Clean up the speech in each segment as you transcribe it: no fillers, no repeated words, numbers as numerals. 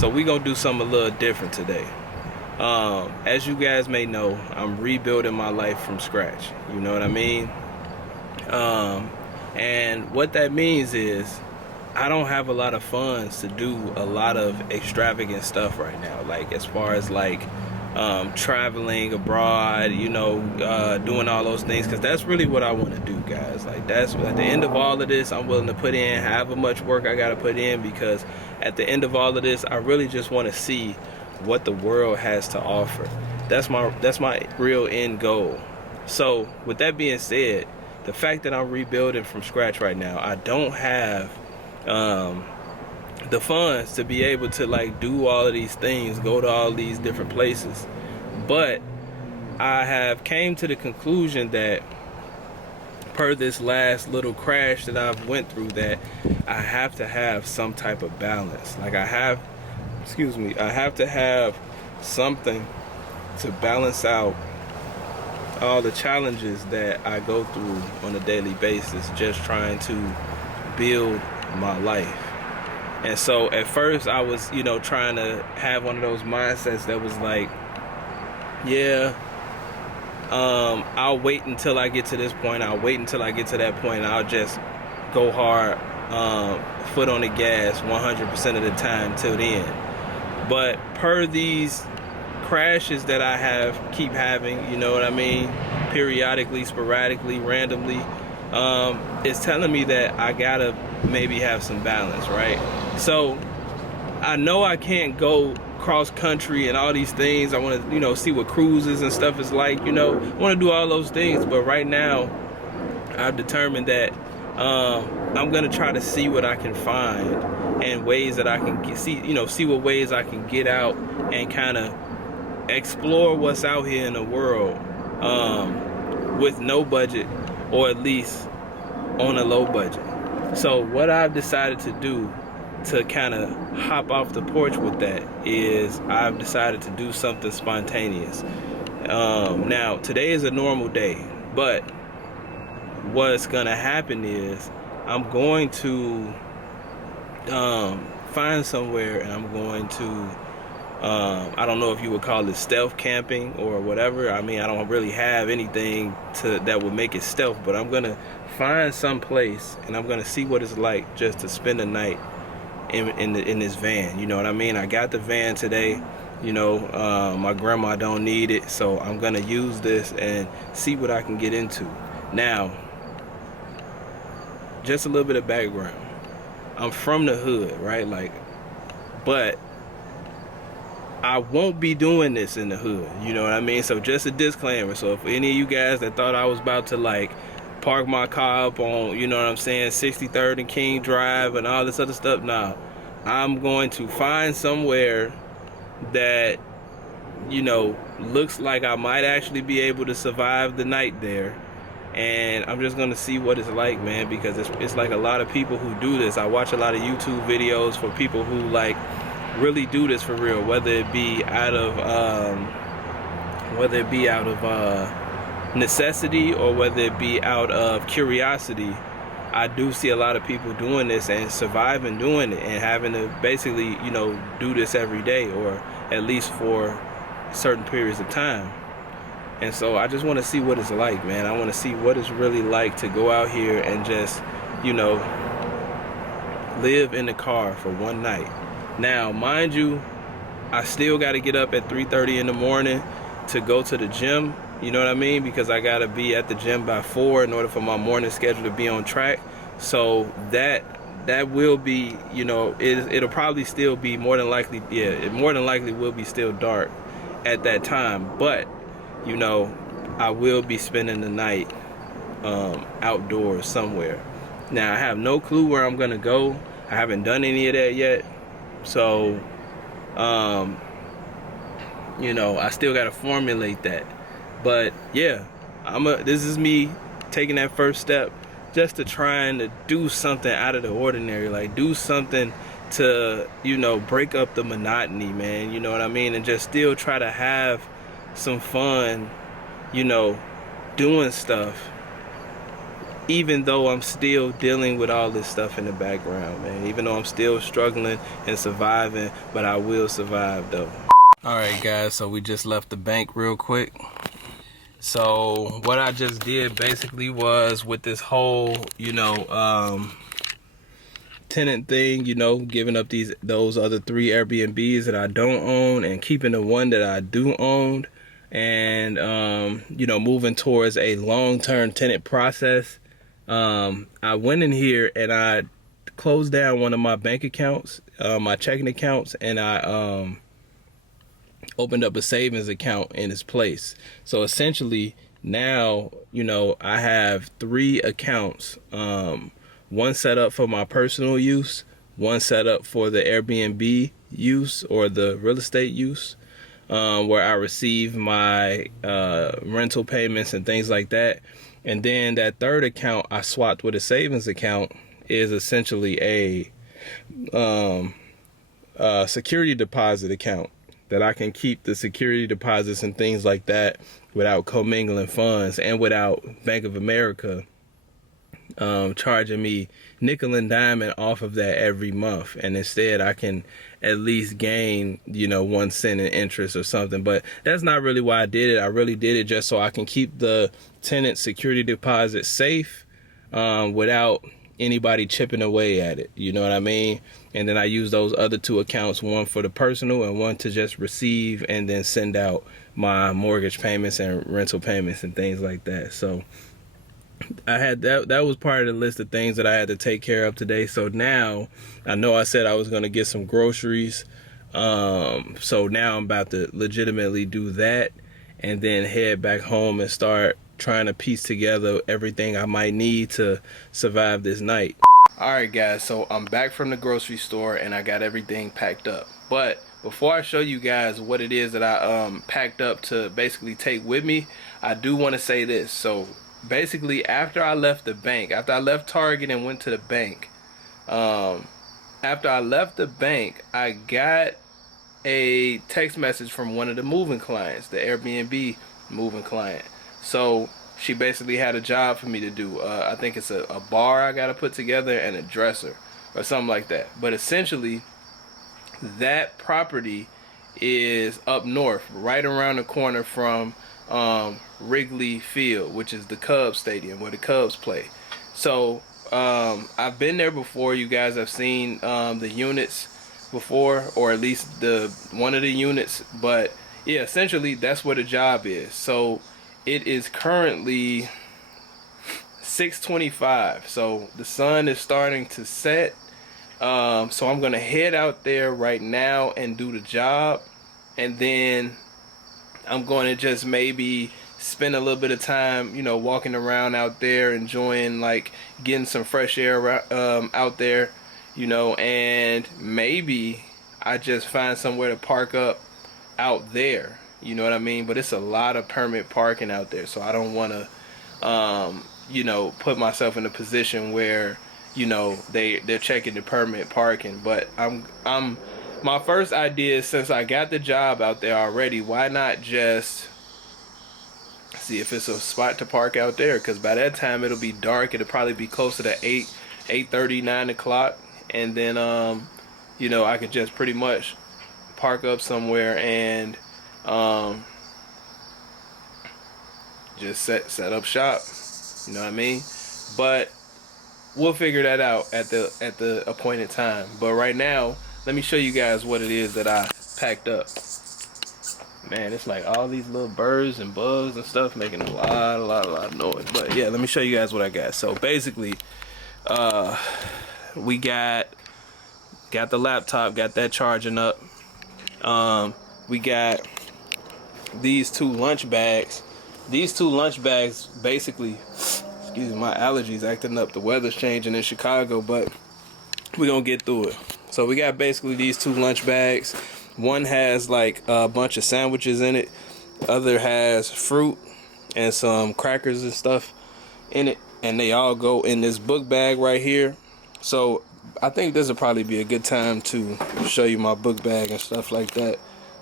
So we gonna do something a little different today. As you guys may know, I'm rebuilding my life from scratch. You know what I mean? And what that means is I don't have a lot of funds to do a lot of extravagant stuff right now. Like as far as like traveling abroad, you know, doing all those things, because that's really what I want to do, guys. Like that's at the end of all of this, I'm willing to put in however much work I got to put in, because at the end of all of this, I really just want to see what the world has to offer. That's my real end goal. So with that being said, the fact that I'm rebuilding from scratch right now, I don't have the funds to be able to like do all of these things, go to all these different places. But I have came to the conclusion that per this last little crash that I've went through, that I have to have some type of balance. Like I have to have something to balance out all the challenges that I go through on a daily basis, just trying to build my life. And so at first I was, you know, trying to have one of those mindsets that was like, yeah, I'll wait until I get to this point, I'll wait until I get to that point, and I'll just go hard, foot on the gas 100% of the time till the end. But per these crashes that I keep having, you know what I mean, periodically, sporadically, randomly, it's telling me that I gotta maybe have some balance, right? So I know I can't go cross country and all these things. I want to, you know, see what cruises and stuff is like, you know, I want to do all those things. But right now I've determined that I'm gonna try to see what I can find and ways that I can see what ways I can get out and kind of explore what's out here in the world with no budget, or at least on a low budget. So what I've decided to do to kind of hop off the porch with that is I've decided to do something spontaneous. Now today is a normal day, but what's gonna happen is I'm going to find somewhere, and I'm going to I don't know if you would call it stealth camping or whatever. I mean, I don't really have anything that would make it stealth, but I'm gonna find some place and I'm gonna see what it's like just to spend the night in this van. You know what I mean? I got the van today. You know, my grandma don't need it, so I'm gonna use this and see what I can get into. Now, just a little bit of background. I'm from the hood, right? Like, but I won't be doing this in the hood, you know what I mean? So just a disclaimer. So if any of you guys that thought I was about to like park my car up on, you know what I'm saying, 63rd and King Drive and all this other stuff, nah. I'm going to find somewhere that, you know, looks like I might actually be able to survive the night there. And I'm just gonna see what it's like, man, because it's like a lot of people who do this. I watch a lot of YouTube videos for people who like really do this for real, whether it be out of necessity or whether it be out of curiosity. I do see a lot of people doing this and surviving doing it and having to basically, you know, do this every day, or at least for certain periods of time. And so I just want to see what it's like, man. I want to see what it's really like to go out here and just, you know, live in the car for one night. Now, mind you, I still got to get up at 3:30 in the morning to go to the gym, you know what I mean? Because I got to be at the gym by 4 in order for my morning schedule to be on track. So that will be, you know, it'll probably still be more than likely will be still dark at that time. But, you know, I will be spending the night outdoors somewhere. Now, I have no clue where I'm going to go. I haven't done any of that yet. So, you know, I still got to formulate that. But yeah, this is me taking that first step just to trying to do something out of the ordinary, like do something to, you know, break up the monotony, man, you know what I mean? And just still try to have some fun, you know, doing stuff, even though I'm still dealing with all this stuff in the background, man. Even though I'm still struggling and surviving, but I will survive though. All right, guys, so we just left the bank real quick. So what I just did basically was, with this whole, tenant thing, giving up those other 3 Airbnbs that I don't own and keeping the one that I do own, and moving towards a long-term tenant process. I went in here and I closed down one of my bank accounts, my checking accounts, and I opened up a savings account in its place. So essentially now, I have 3 accounts, one set up for my personal use, one set up for the Airbnb use or the real estate use, where I receive my rental payments and things like that. And then that 3rd account I swapped with a savings account is essentially a security deposit account that I can keep the security deposits and things like that without commingling funds and without Bank of America charging me nickel and diamond off of that every month. And instead I can at least gain 1 cent in interest or something. But that's not really why I did it. I really did it just so I can keep the tenant security deposit safe without anybody chipping away at it, you know what I mean? And then I use those other 2 accounts, one for the personal and one to just receive and then send out my mortgage payments and rental payments and things like that. So I had that was part of the list of things that I had to take care of today. So now I know I said I was going to get some groceries, so now I'm about to legitimately do that and then head back home and start trying to piece together everything I might need to survive this night. Alright guys, so I'm back from the grocery store and I got everything packed up. But before I show you guys what it is that I packed up to basically take with me, I do want to say this. So basically, after I left the bank, after I left Target and went to the bank, after I left the bank, I got a text message from one of the moving clients, the Airbnb moving client. So she basically had a job for me to do. I think it's a bar I got to put together and a dresser or something like that. But essentially, that property is up north, right around the corner from Wrigley Field, which is the Cubs stadium where the Cubs play. So I've been there before. You guys have seen the units before, or at least one of the units. But yeah, essentially that's where the job is. So it is currently 6:25, so the sun is starting to set. So I'm gonna head out there right now and do the job, and then I'm going to just maybe spend a little bit of time, walking around out there, enjoying, like, getting some fresh air out there, and maybe I just find somewhere to park up out there, you know what I mean? But it's a lot of permit parking out there, so I don't want to, put myself in a position where, they're checking the permit parking. But my first idea is, since I got the job out there already, why not just see if it's a spot to park out there? Because by that time it'll be dark. It'll probably be closer to 8:30, 9 o'clock, and then I could just pretty much park up somewhere and just set up shop. You know what I mean? But we'll figure that out at the appointed time. But right now, let me show you guys what it is that I packed up. Man, it's like all these little birds and bugs and stuff making a lot of noise. But yeah, let me show you guys what I got. So basically, we got the laptop, got that charging up. We got these 2 lunch bags. These 2 lunch bags basically, excuse me, my allergies acting up. The weather's changing in Chicago, but we're gonna get through it. So we got basically these 2 lunch bags. One has like a bunch of sandwiches in it. The other has fruit and some crackers and stuff in it. And they all go in this book bag right here. So I think this will probably be a good time to show you my book bag and stuff like that.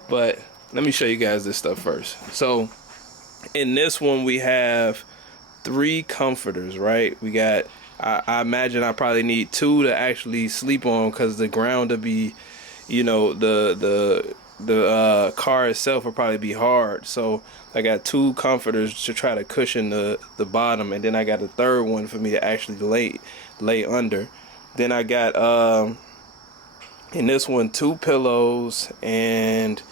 But let me show you guys this stuff first. So in this one we have 3 comforters, right? We got, I imagine I probably need 2 to actually sleep on, because the ground to be, you know, the car itself will probably be hard. So I got 2 comforters to try to cushion the bottom, and then I got a third one for me to actually lay under. Then I got in this one 2 pillows and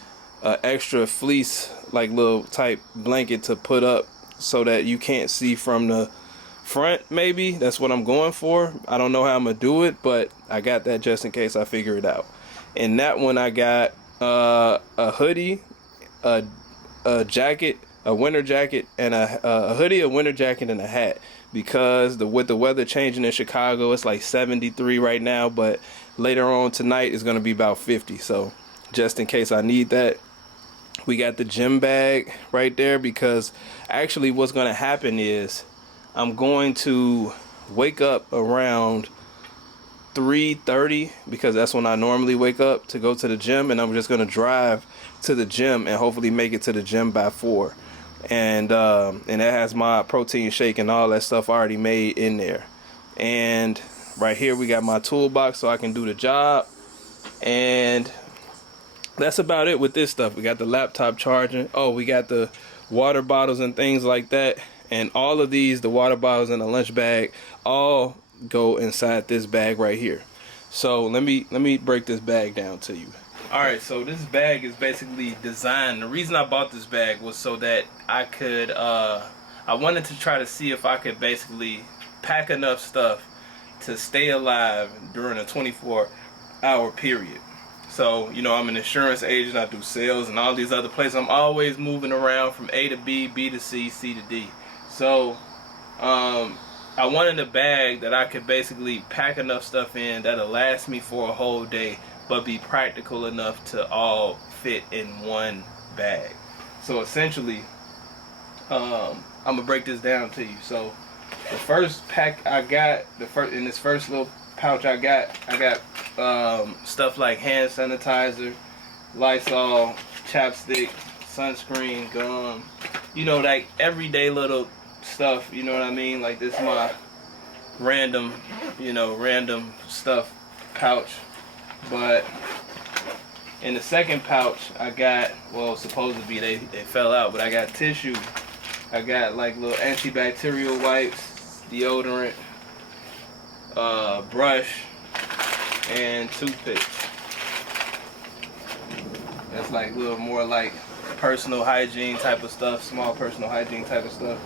an extra fleece, like little type blanket to put up so that you can't see from the front. Maybe that's what I'm going for. I don't know how I'm gonna do it, but I got that just in case I figure it out. In that one I got a hoodie, a jacket, a winter jacket, and a hoodie, a winter jacket, and a hat, because with the weather changing in Chicago, it's like 73 right now, but later on tonight it's gonna be about 50. So just in case I need that. We got the gym bag right there, because actually what's gonna happen is I'm going to wake up around 3:30, because that's when I normally wake up to go to the gym, and I'm just gonna drive to the gym and hopefully make it to the gym by 4. And that has my protein shake and all that stuff already made in there. And right here we got my toolbox so I can do the job. And that's about it with this stuff. We got the laptop charging. Oh, we got the water bottles and things like that. And all of these, the water bottles and the lunch bag, all go inside this bag right here. So let me break this bag down to you. All right, so this bag is basically designed. The reason I bought this bag was so that I could I wanted to try to see if I could basically pack enough stuff to stay alive during a 24-hour period. So, you know, I'm an insurance agent, I do sales and all these other places. I'm always moving around from A to B, B to C, C to D. So I wanted a bag that I could basically pack enough stuff in that'll last me for a whole day, but be practical enough to all fit in one bag. So essentially, I'm gonna break this down to you. So the first pack I got, in this first little pouch I got stuff like hand sanitizer, Lysol, chapstick, sunscreen, gum, you know, like everyday little stuff, you know what I mean? Like this is my random stuff pouch. But in the second pouch I got, well, supposed to be, they fell out, but I got tissue, I got like little antibacterial wipes, deodorant, brush, and toothpaste. That's like a little more like personal hygiene type of stuff, small personal hygiene type of stuff.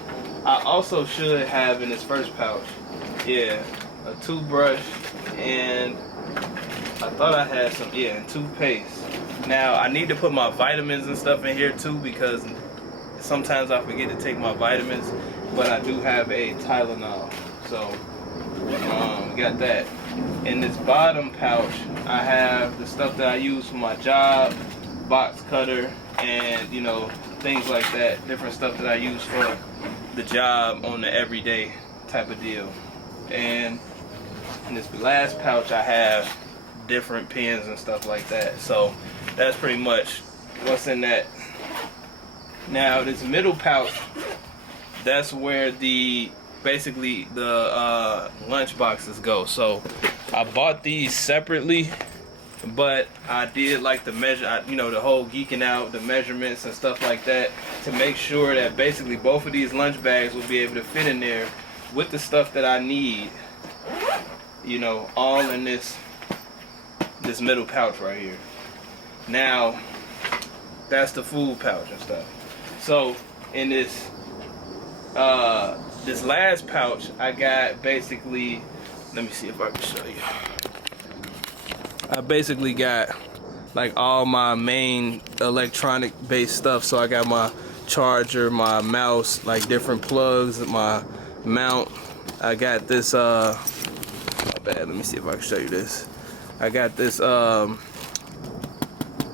I also should have in this first pouch, yeah, a toothbrush, and I thought I had some, yeah, and toothpaste. Now I need to put my vitamins and stuff in here too, because sometimes I forget to take my vitamins, but I do have a Tylenol, so got that. In this bottom pouch I have the stuff that I use for my job, box cutter, and you know, things like that, different stuff that I use for the job on the everyday type of deal. And in this last pouch I have different pens and stuff like that. So that's pretty much what's in that. Now this middle pouch, that's where basically the lunch boxes go. So I bought these separately, but I did like the measure, you know, the whole geeking out, the measurements and stuff like that, to make sure that basically both of these lunch bags will be able to fit in there with the stuff that I need, you know, all in this middle pouch right here. Now that's the food pouch and stuff. So in this last pouch I got basically, let me see if I can show you. I basically got like all my main electronic based stuff. So I got my charger, my mouse, like different plugs, my mount. I got this my bad, let me see if I can show you this. I got this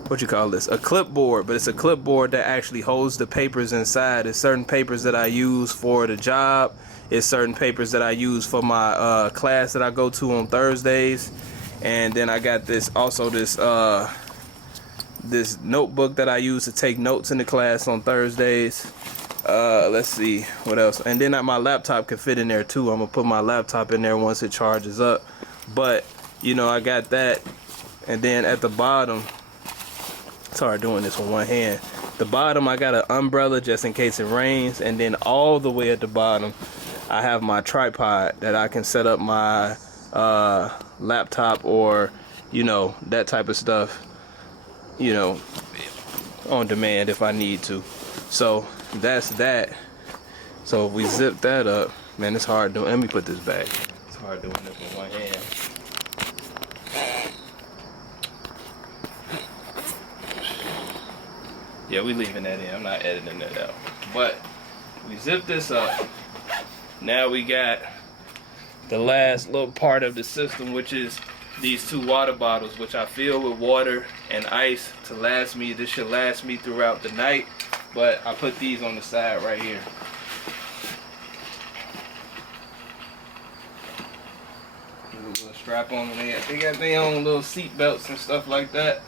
what you call this, a clipboard, but it's a clipboard that actually holds the papers inside. It's certain papers that I use for the job, it's certain papers that I use for my class that I go to on Thursdays. And then I got this this notebook that I use to take notes in the class on Thursdays. let's see what else. And then my laptop could fit in there too. I'm gonna put my laptop in there once it charges up. But you know, I got that. And then at the bottom, it's hard doing this with one hand. The bottom, I got an umbrella just in case it rains. And then all the way at the bottom, I have my tripod that I can set up my laptop or, you know, that type of stuff, you know, on demand if I need to. So that's that. So if we zip that up, man, it's hard doing. Let me put this back. It's hard doing this with one hand. Yeah, we leaving that in. I'm not editing that out. But we zip this up. Now we got the last little part of the system, which is these 2 water bottles, which I fill with water and ice to last me. This should last me throughout the night. But I put these on the side right here. There's a little strap on them. They got their own little seat belts and stuff like that.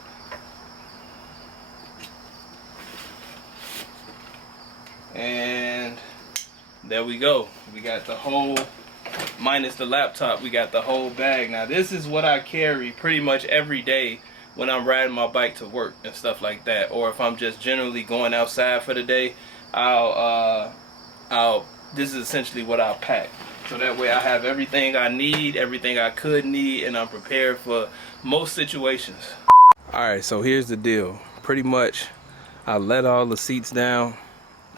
And there we go. We got the whole, minus the laptop, we got the whole bag. Now this is what I carry pretty much every day when I'm riding my bike to work and stuff like that. Or if I'm just generally going outside for the day, this is essentially what I'll pack. So that way I have everything I need, everything I could need, and I'm prepared for most situations. Alright, so here's the deal. Pretty much I let all the seats down.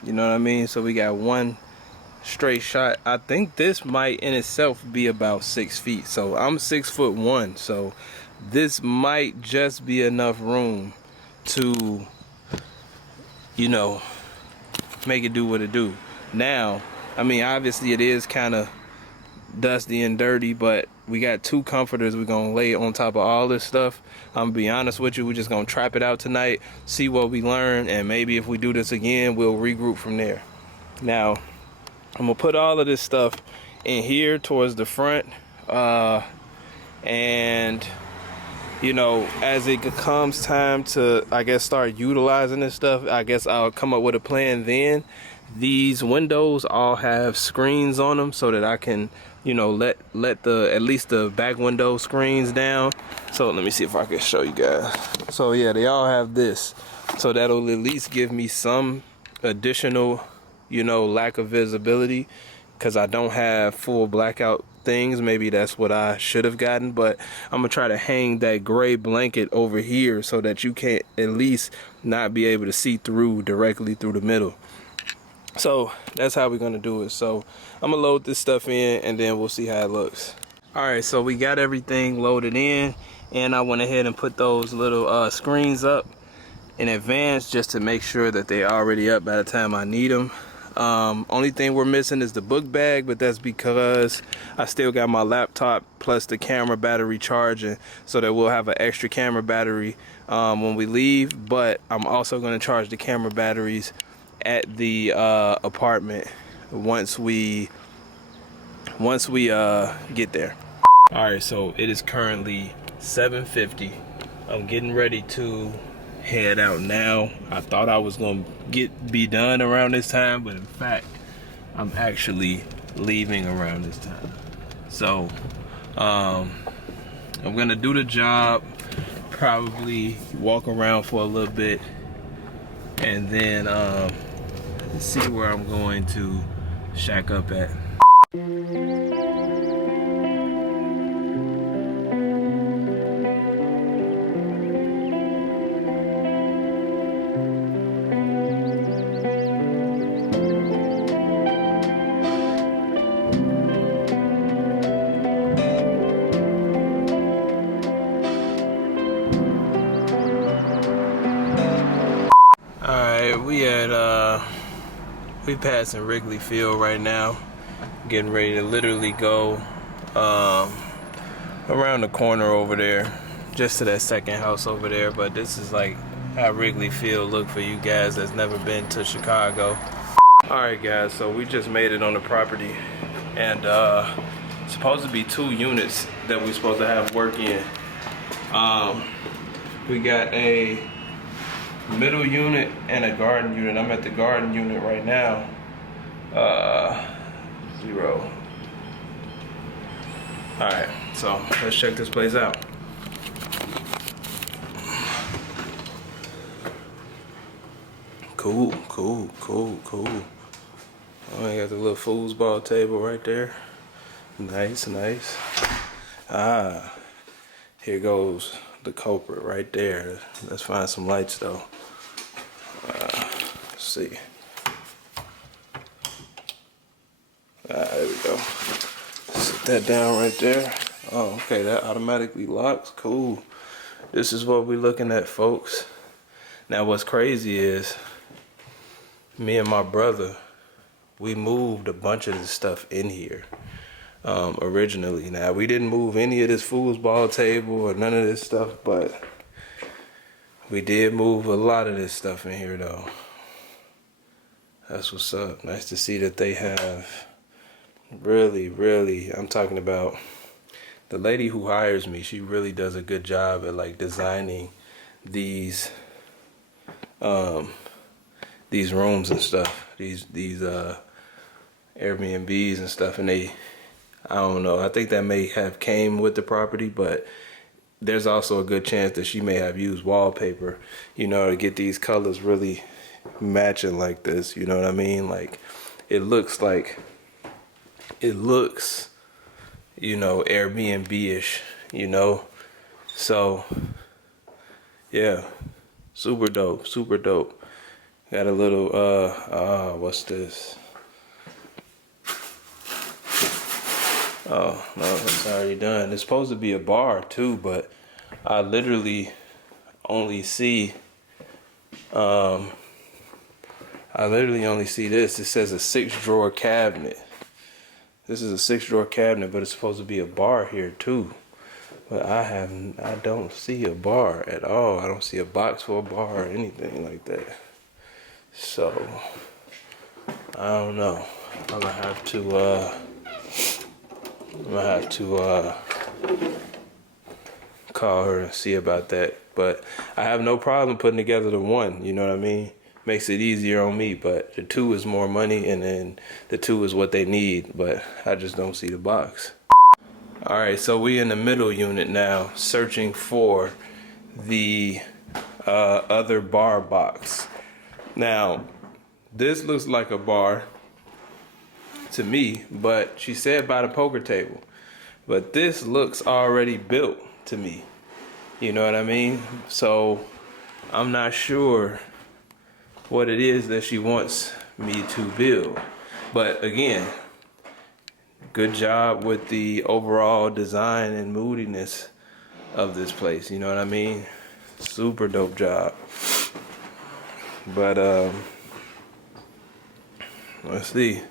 You know what I mean? So we got one straight shot. I think this might in itself be about 6 feet. So I'm 6'1", so this might just be enough room to, you know, make it do what it do. Now, I mean, obviously it is kind of dusty and dirty, but we got 2 comforters we're gonna lay on top of all this stuff. I'm gonna be honest with you, we're just gonna trap it out tonight, see what we learn, and maybe if we do this again, we'll regroup from there. Now, I'm gonna put all of this stuff in here towards the front, and you know, as it comes time to, I guess, start utilizing this stuff, I guess I'll come up with a plan then. These windows all have screens on them so that I can, you know, let the at least the back window screens down. So let me see if I can show you guys. So yeah, they all have this, so that'll at least give me some additional, you know, lack of visibility, because I don't have full blackout things. Maybe that's what I should have gotten, but I'm gonna try to hang that gray blanket over here so that you can't at least not be able to see through directly through the middle. So that's how we're gonna do it. So I'm gonna load this stuff in and then we'll see how it looks. All right, so we got everything loaded in, and I went ahead and put those little screens up in advance just to make sure that they're already up by the time I need them. Only thing we're missing is the book bag, but that's because I still got my laptop plus the camera battery charging, so that we'll have an extra camera battery when we leave. But I'm also going to charge the camera batteries at the apartment once we get there. All right, so it is currently 7:50. I'm getting ready to head out now. I thought I was gonna be done around this time, but in fact I'm actually leaving around this time. So I'm gonna do the job, probably walk around for a little bit, and then see where I'm going to shack up at. We passing Wrigley Field right now, getting ready to literally go around the corner over there, just to that second house over there. But this is like how Wrigley Field look for you guys that's never been to Chicago. Alright guys, so we just made it on the property, and supposed to be 2 units that we're supposed to have work in. We got a middle unit and a garden unit. I'm at the garden unit right now, 0. Alright, so let's check this place out. Cool. Oh, I got the little foosball table right there. Nice. Ah, here goes the culprit right there. Let's find some lights though. Let's see. There we go. Sit that down right there. Oh, okay, that automatically locks. Cool. This is what we're looking at, folks. Now, what's crazy is me and my brother, we moved a bunch of this stuff in here originally. Now, we didn't move any of this foosball table or none of this stuff, but we did move a lot of this stuff in here, though. That's what's up. Nice to see that they have really, I'm talking about the lady who hires me. She really does a good job at like designing these rooms and stuff, these Airbnbs and stuff, and I don't know, I think that may have came with the property, but there's also a good chance that she may have used wallpaper, you know, to get these colors really matching like this, you know what I mean? Like it looks, you know, Airbnb-ish, you know? So yeah, super dope. Got a little what's this? Oh no, it's already done. It's supposed to be a bar too, but I literally only see this. It says a 6-drawer cabinet. This is a 6-drawer cabinet, but it's supposed to be a bar here too. But I don't see a bar at all. I don't see a box for a bar or anything like that. So I don't know. I'm gonna have to call her and see about that. But I have no problem putting together the 1, you know what I mean? Makes it easier on me, but the 2 is more money, and then the 2 is what they need, but I just don't see the box. All right, so we in the middle unit now, searching for the other bar box. Now, this looks like a bar to me, but she said by the poker table. But this looks already built to me. You know what I mean? So I'm not sure what it is that she wants me to build. But again, good job with the overall design and moodiness of this place. You know what I mean? Super dope job. But let's see.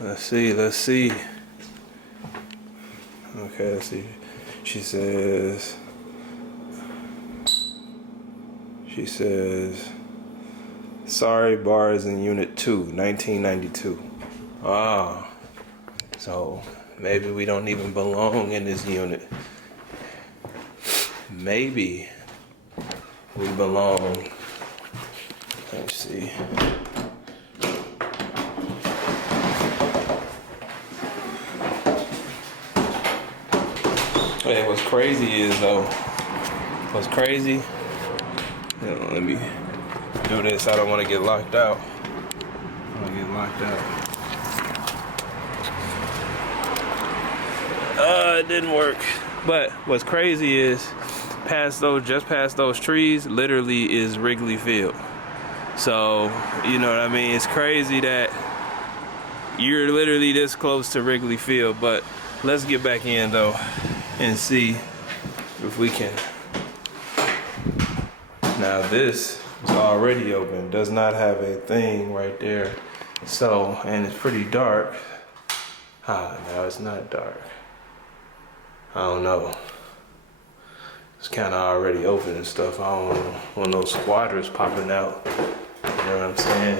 Okay, let's see. She says, sorry, bars in unit 2, 1992. Ah, so maybe we don't even belong in this unit. Maybe we belong. Let's see. Hey, what's crazy is though, you know, let me do this. I don't want to get locked out. It didn't work. But what's crazy is just past those trees literally is Wrigley Field. So, you know what I mean? It's crazy that you're literally this close to Wrigley Field. But let's get back in though and see if we can. Now this is already open, does not have a thing right there. So, and it's pretty dark. Now it's not dark. I don't know. It's kind of already open and stuff. I don't want no squatters popping out. You know what I'm saying?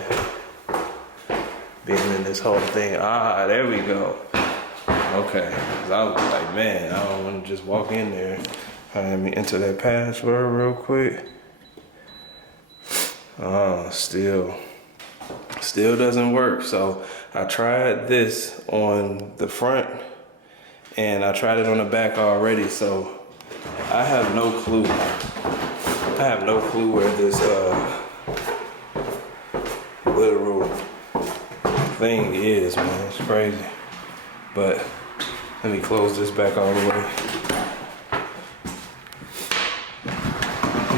Being in this whole thing. There we go. Okay. 'Cause I was like, man, I don't want to just walk in there. Let me enter that password real quick. Still Still doesn't work. So I tried this on the front and I tried it on the back already. So I have no clue. I have no clue where this literal thing is, man. It's crazy. But let me close this back all the way.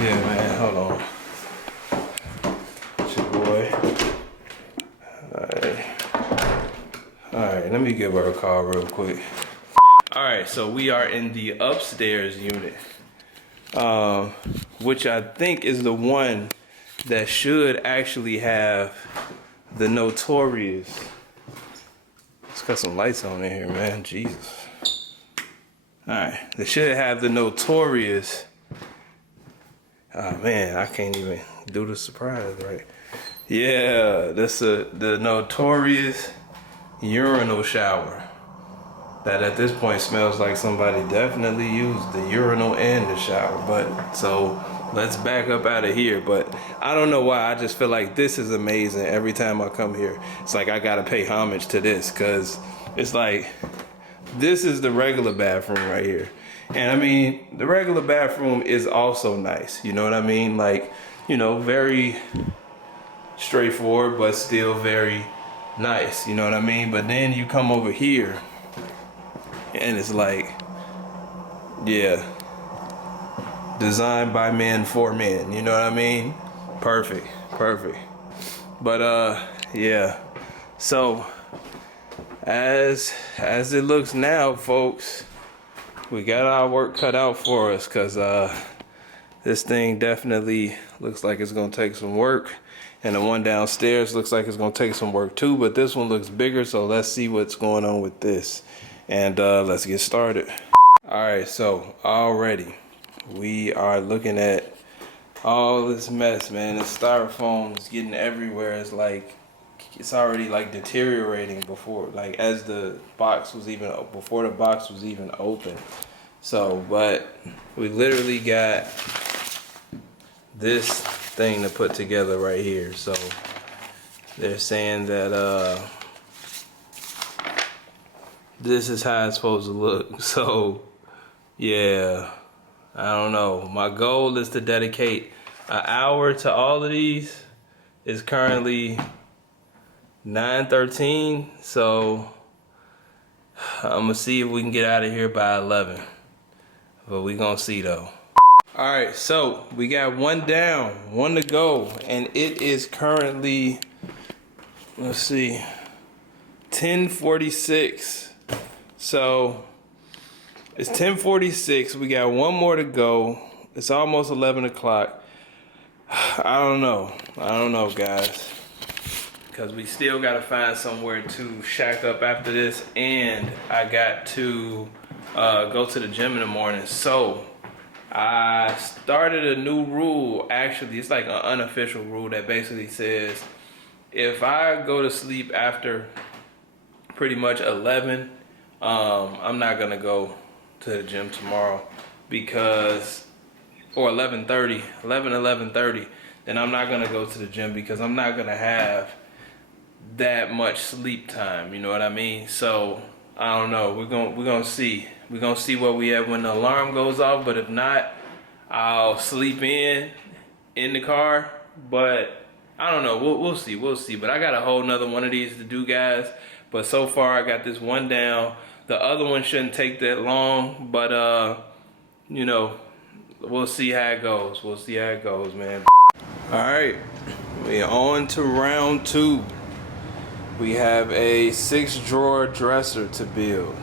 Yeah, man, hold on. It's your boy. Alright, let me give her a call real quick. Alright, so we are in the upstairs unit. Which I think is the one that should actually have the notorious. It's got some lights on in here, man. Jesus. Alright, they should have the notorious. Oh man, I can't even do the surprise right. Yeah, that's the notorious urinal shower. That at this point smells like somebody definitely used the urinal and the shower. But so let's back up out of here. But I don't know why, I just feel like this is amazing. Every time I come here, it's like I gotta pay homage to this, because it's like this is the regular bathroom right here. And I mean, the regular bathroom is also nice, you know what I mean? Like, you know, very straightforward, but still very nice, you know what I mean? But then you come over here and it's like, yeah, designed by men for men, you know what I mean? Perfect, perfect. But yeah, so as it looks now, folks, we got our work cut out for us, because this thing definitely looks like it's gonna take some work, and the one downstairs looks like it's gonna take some work too, but this one looks bigger, so let's see what's going on with this. And let's get started. All right, so already we are looking at all this mess, man. The styrofoam is getting everywhere. It's like, it's already like deteriorating before, like as the box was even, before the box was even open. So, but we literally got this thing to put together right here. So they're saying that this is how it's supposed to look. So yeah, I don't know. My goal is to dedicate an hour to all of these. It's currently 9:13, so I'm gonna see if we can get out of here by 11. But we gonna see though. All right, so we got one down, one to go, and it is currently, let's see, 10:46. So it's 10:46. We got one more to go. It's almost 11 o'clock. I don't know, guys, because we still got to find somewhere to shack up after this, and I got to go to the gym in the morning. So I started a new rule. Actually, it's like an unofficial rule that basically says if I go to sleep after pretty much 11, I'm not gonna go to the gym tomorrow, because, or 11:30, then I'm not gonna go to the gym, because I'm not gonna have that much sleep time, you know what I mean? So I don't know, we're gonna see where we at when the alarm goes off. But if not, I'll sleep in the car. But I don't know, we'll see. But I got a whole nother one of these to do, guys. But so far I got this one down. The other one shouldn't take that long, but you know, we'll see how it goes. Man. All right, we're on to round 2. We have a 6-drawer dresser to build.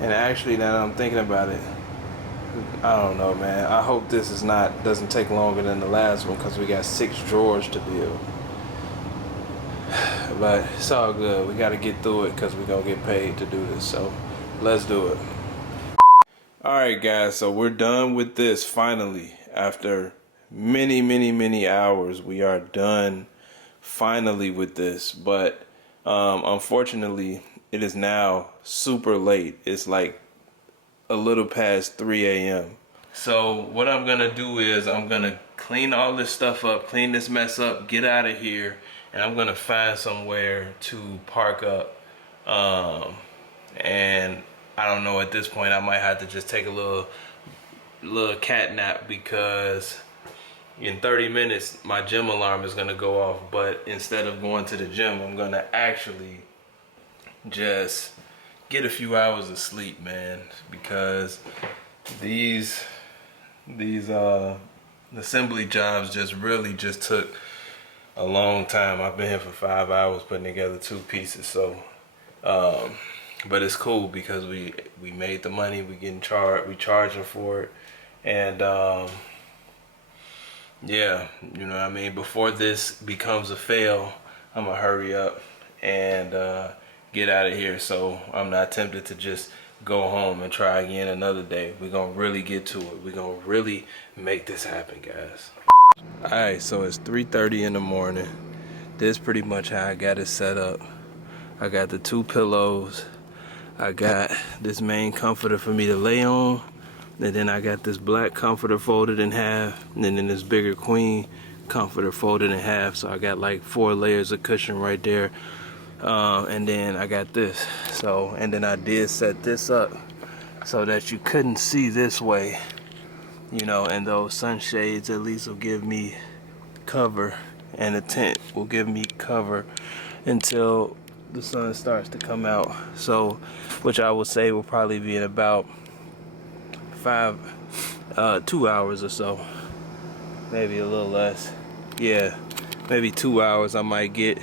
And actually, now that I'm thinking about it, I don't know, man. I hope this doesn't take longer than the last one, because we got 6 drawers to build. But it's all good. We got to get through it, because we're going to get paid to do this. So let's do it. All right, guys. So we're done with this finally. After many hours, we are done finally with this. But unfortunately, it is now super late. It's like a little past 3 a.m. So what I'm going to do is I'm going to clean all this stuff up, clean this mess up, get out of here. and I'm gonna find somewhere to park up. And I don't know, at this point I might have to just take a little cat nap, because in 30 minutes my gym alarm is gonna go off. But instead of going to the gym, I'm gonna actually just get a few hours of sleep, man, because these assembly jobs just really just took a long time. I've been here for 5 hours putting together 2 pieces. So but it's cool because we made the money, we charging for it. And yeah, you know what I mean, before this becomes a fail, I'm gonna hurry up and get out of here, so I'm not tempted to just go home and try again another day. We're gonna really get to it. We're gonna really make this happen, guys. Alright, so it's 3:30 in the morning. This is pretty much how I got it set up. I got the 2 pillows. I got this main comforter for me to lay on. And then I got this black comforter folded in half. And then this bigger queen comforter folded in half. So I got like 4 layers of cushion right there. And then I got this. So, and then I did set this up so that you couldn't see this way. You know, and those sunshades at least will give me cover. And the tent will give me cover until the sun starts to come out. So, which I would say will probably be in about 2 hours or so, maybe a little less. Yeah, maybe 2 hours I might get.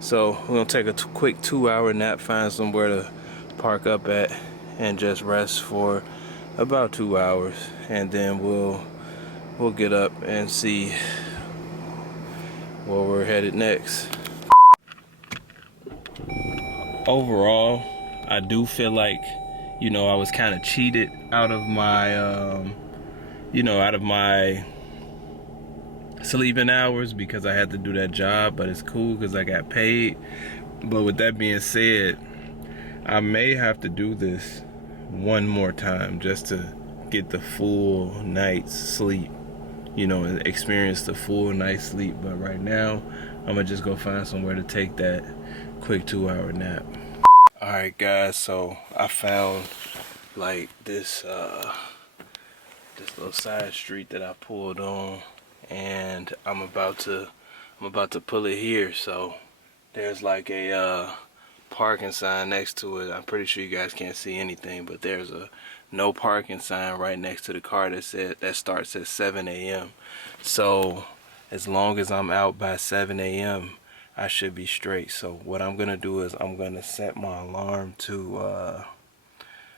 So we're gonna take a quick 2-hour nap, find somewhere to park up at, and just rest for about 2 hours, and then we'll get up and see where we're headed next. Overall, I do feel like, you know, I was kind of cheated out of my, out of my sleeping hours, because I had to do that job. But it's cool because I got paid. But with that being said, I may have to do this one more time just to get the full night's sleep, you know, and experience the full night's sleep. But right now, I'm gonna just go find somewhere to take that quick 2-hour nap. Alright guys, so I found like this little side street that I pulled on, and I'm about to pull it here. So there's like a parking sign next to it. I'm pretty sure you guys can't see anything, but there's a no parking sign right next to the car that starts at 7 a.m. So as long as I'm out by 7 a.m. I should be straight. So what I'm gonna do is I'm gonna set my alarm to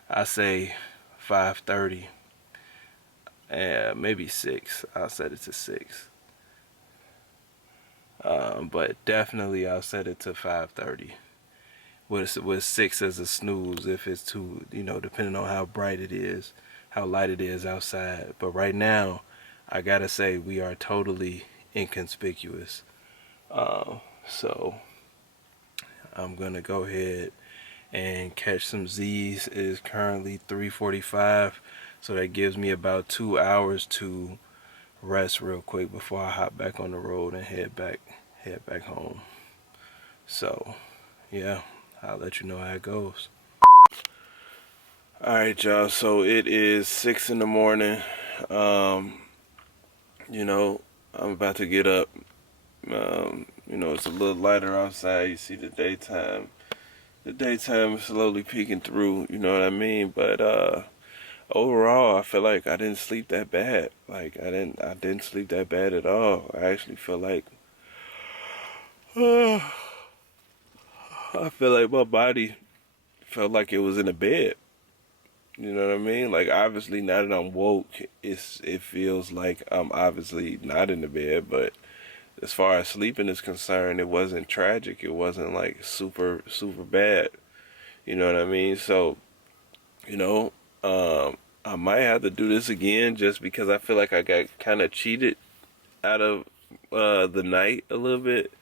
I say 5:30, maybe 6. I'll set it to 6, but definitely I'll set it to 5:30 with 6 as a snooze if it's too, you know, depending on how bright it is, how light it is outside. But right now I gotta say we are totally inconspicuous. So I'm gonna go ahead and catch some Z's. It is currently 3:45, so that gives me about 2 hours to rest real quick before I hop back on the road and head back home. So yeah, I'll let you know how it goes. Alright y'all, so it is 6 in the morning. You know, I'm about to get up. You know, it's a little lighter outside. You see the daytime is slowly peeking through, you know what I mean? But overall I feel like I didn't sleep that bad. Like I didn't sleep that bad at all. I actually feel like I feel like my body felt like it was in a bed. You know what I mean? Like obviously now that I'm woke, it feels like I'm obviously not in the bed, but as far as sleeping is concerned, it wasn't tragic. It wasn't like super bad. You know what I mean? So, you know, I might have to do this again just because I feel like I got kind of cheated out of the night a little bit.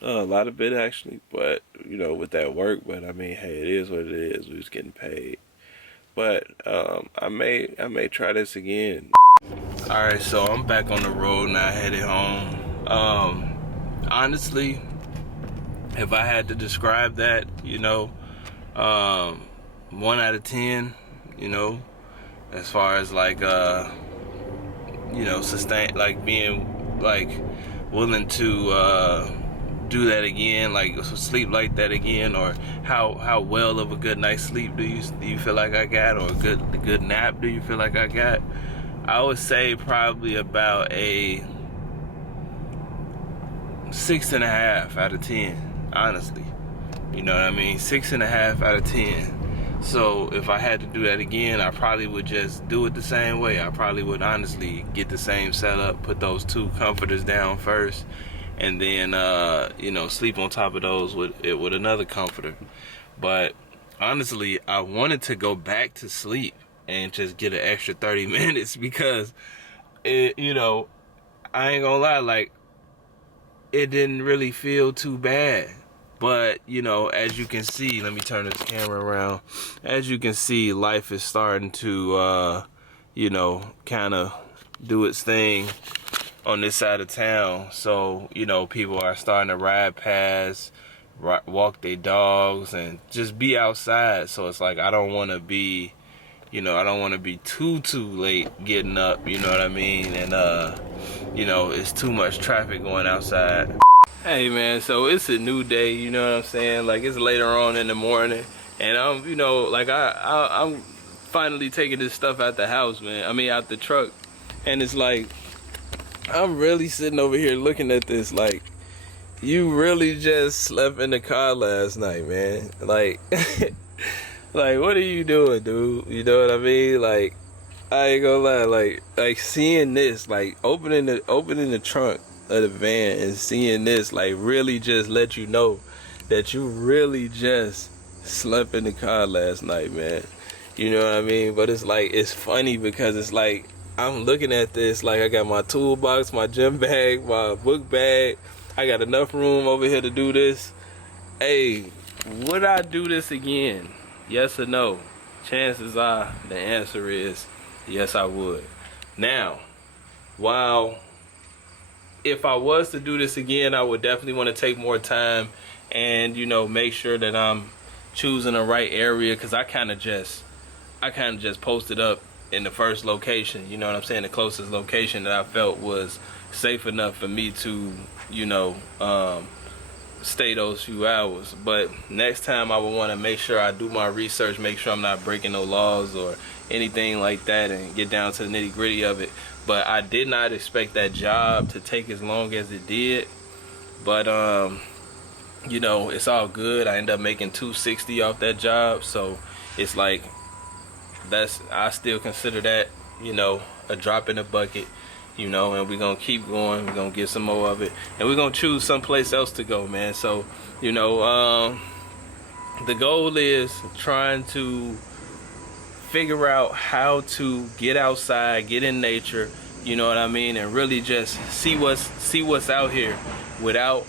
A lot of it actually, but you know, with that work. But I mean, hey, it is what it is. We was getting paid. But I may try this again. All right, so I'm back on the road now, headed home. honestly, if I had to describe that, 1 out of 10, as far as like sustain, like being like willing to do that again, like sleep like that again, or how well of a good night's sleep do you feel like I got, or a good nap do you feel like I got? I would say probably about a 6.5 out of 10, honestly. You know what I mean? 6.5 out of 10. So if I had to do that again, I probably would just do it the same way. I probably would honestly get the same setup, put those 2 comforters down first, and then sleep on top of those with another comforter. But honestly, I wanted to go back to sleep and just get an extra 30 minutes because I ain't gonna lie, like, it didn't really feel too bad. But, as you can see, let me turn this camera around. As you can see, life is starting to, kind of do its thing on this side of town. So, people are starting to ride past, walk their dogs, and just be outside. So it's like, I don't want to be, I don't want to be too late getting up, you know what I mean? And, it's too much traffic going outside. Hey man, so it's a new day, you know what I'm saying? Like, it's later on in the morning, and I'm, I'm finally taking this stuff out the house, man. I mean, out the truck. And it's like, I'm really sitting over here looking at this like, you really just slept in the car last night, man. Like, like, what are you doing, dude? You know what I mean? Like, I ain't gonna lie, like seeing this, like opening the trunk of the van and seeing this, like, really just let you know that you really just slept in the car last night, man. You know what I mean? But it's like, it's funny because it's like, I'm looking at this, like, I got my toolbox, my gym bag, my book bag. I got enough room over here to do this. Hey, would I do this again? Yes or no? Chances are the answer is yes, I would. Now, while if I was to do this again, I would definitely want to take more time and, make sure that I'm choosing the right area, because I kind of just posted up in the first location, you know what I'm saying, the closest location that I felt was safe enough for me to, stay those few hours. But next time I would want to make sure I do my research, make sure I'm not breaking no laws or anything like that, and get down to the nitty gritty of it. But I did not expect that job to take as long as it did. But it's all good. I ended up making $260 off that job, so it's like, I still consider that, a drop in the bucket, and we're gonna keep going. We're gonna get some more of it, and we're gonna choose someplace else to go, man. So, the goal is trying to figure out how to get outside, get in nature, you know what I mean, and really just see what's out here without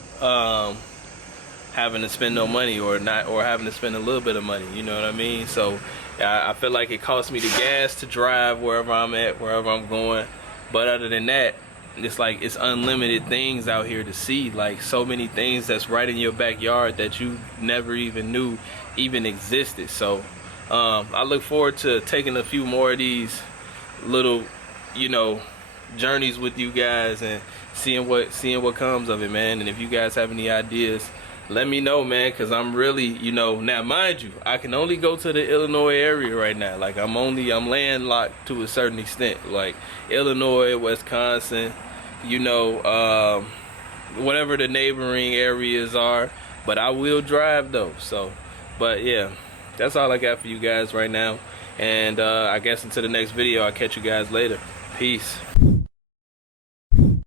having to spend no money, or having to spend a little bit of money, you know what I mean? So I feel like it costs me the gas to drive wherever I'm at, wherever I'm going. But other than that, it's like, it's unlimited things out here to see, like so many things that's right in your backyard that you never even knew even existed. So I look forward to taking a few more of these little, journeys with you guys and seeing what comes of it, man. And if you guys have any ideas, let me know, man, because I'm really, now mind you, I can only go to the Illinois area right now. Like, I'm landlocked to a certain extent, like Illinois, Wisconsin, whatever the neighboring areas are. But I will drive though. So, but yeah, that's all I got for you guys right now. And I guess until the next video, I'll catch you guys later. Peace.